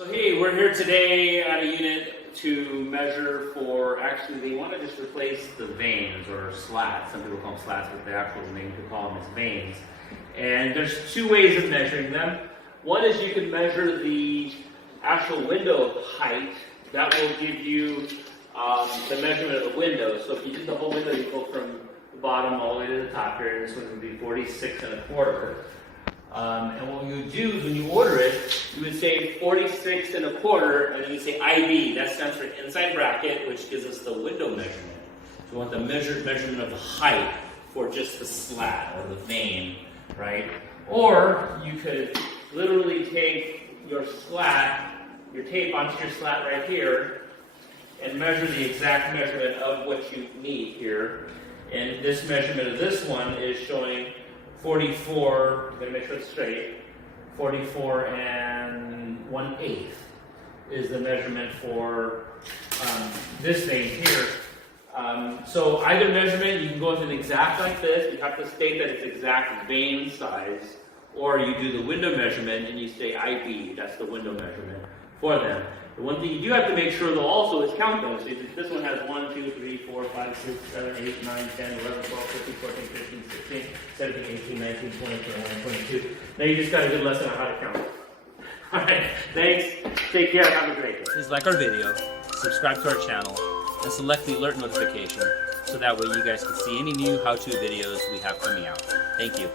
So hey, we're here today at a unit to measure for, actually they want to just replace the veins or slats. Some people call them slats, but the actual name to call them is veins. And there's two ways of measuring them. One is you can measure the actual window height. That will give you the measurement of the window. So if you did the whole window, you go from the bottom all the way to the top here. This one would be 46.25. And what you would do is when you order it, you would say 46.25, and then you say IB. That stands for inside bracket, which gives us the window measurement. So you want the measurement of the height for just the slat or the vein, right? Or you could literally take your slat, your tape onto your slat right here, and measure the exact measurement of what you need here. And this measurement of this one is showing 44, I'm going to make sure it's straight, 44 1/8 is the measurement for this vein here. So either measurement, you can go with an exact like this, you have to state that it's exact vein size, or you do the window measurement and you say IB, that's the window measurement for them. The one thing you do have to make sure though also is count those. See, this one has 1, 2, 3, 4, 5, 6, 7, 8, 9, 10, 11, 12, 13, 14, 15, 16, 17, 18, 19, 20, 21, 22. Now you just got a good lesson on how to count. Alright, thanks. Take care. Have a great day. Please like our video, subscribe to our channel, and select the alert notification so that way you guys can see any new how-to videos we have coming out. Thank you.